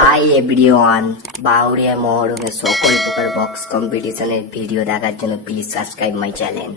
Hi everyone, Bauria মহরমের সকল প্রকার বক্স কম্পিটিশনের ভিডিও দেখার জন্য প্লিজ সাবস্ক্রাইব মাই চ্যানেল।